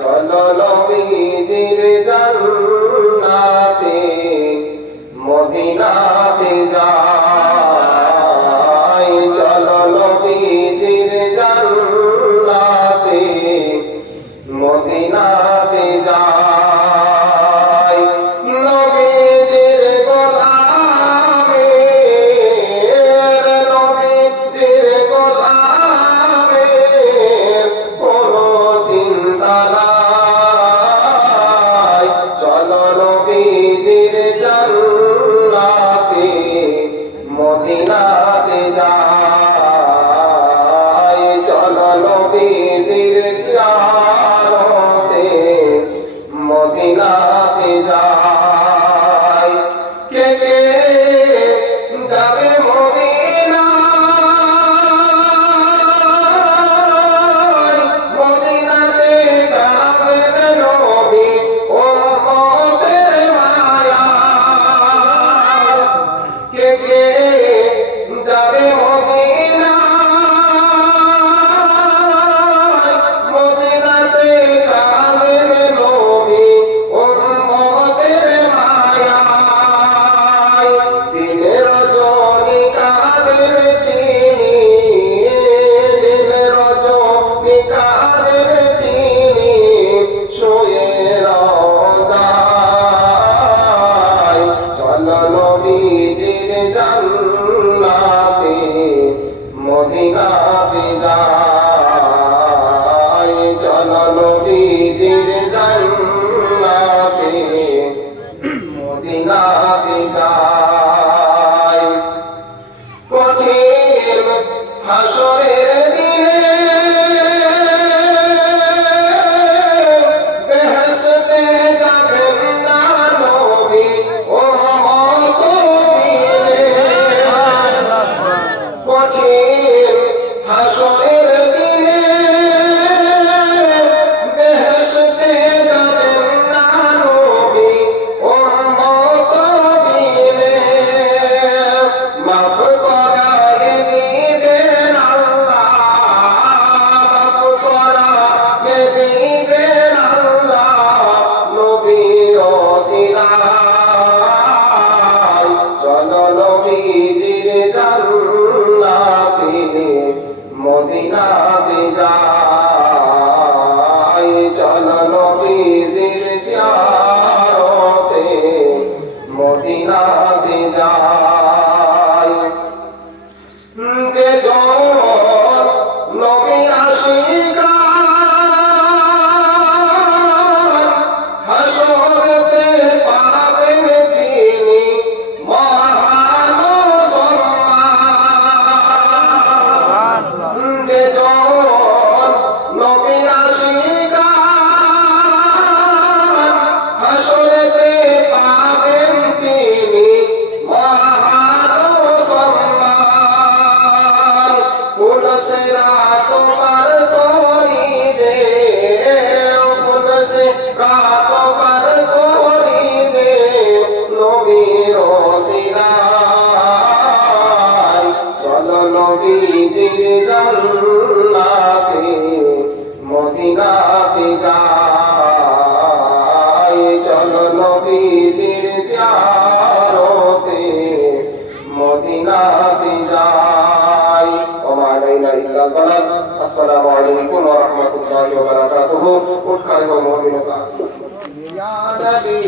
চলো নবীজির জান্নাতে মদিনাতে যাই, চলো নবীজির জান্নাতে মদিনাতে যাই। নবীজির গোলামে নবীজির গোলামে কোনো চিন্তা নাই, চলো নবীজির জান্নাতে মদিনাতে যাই, চলো নবীজির জিয়ারতে মদিনাতে যাই। কে কে যাবে মদিনায়, মদিনাতে যাবেন নবী উম্মতের মায়ায়। কে কে যাবে মদিনায়, মদিনাতে যাবেন নবী উম্মতের মায়ায়। দিনের রজনী কাদের তিনি, দিনের রজনী কাদের তিনি শুয়ে রওজায়, চলো নবীজির জান্নাতে মদিনাতে যাই, চলো নবীজির জান্নাতে মদিনাতে যাই। কঠিন হাসরের দিনে বেহেশতে যাবেন না নবী উম্মত মিলে। কঠিন হাসরের দিনে বেহেশতে যাবেন না নবী উম্মত মিলে। মাফ করায়ে দিবেন আল্লাহ, মাফ করায়ে দিবেন আল্লাহ নবীর ওসিলায়, চলো নবীজির জান্নাতে মদিনাতে যাই, চলো নবীজির জিয়ারতে মদিনাতে যাই। যে জন নবী আশিকান হাসরেতে পাবেন তিনি মহান সম্মান। যে জন নবী আশিকান হাসরেতে পাবেন তিনি মহান সম্মান। ফুল সিরাত পার করিবে, ফুল সিরাত পার করিবে নবীর ওসিলায়, চলো নবীজির জান্নাতে মদিনাতে যাই, চলো নবীজির জিয়ারতে মদিনাতে যাই। ওমা আলাইনা ইল্লা আল বালাগ। আসসালামু আলাইকুম ওয়া রাহমাতুল্লাহি ওয়া বারাকাতুহু। উঠ খাড়ে হো মুমিন। ইয়া নবী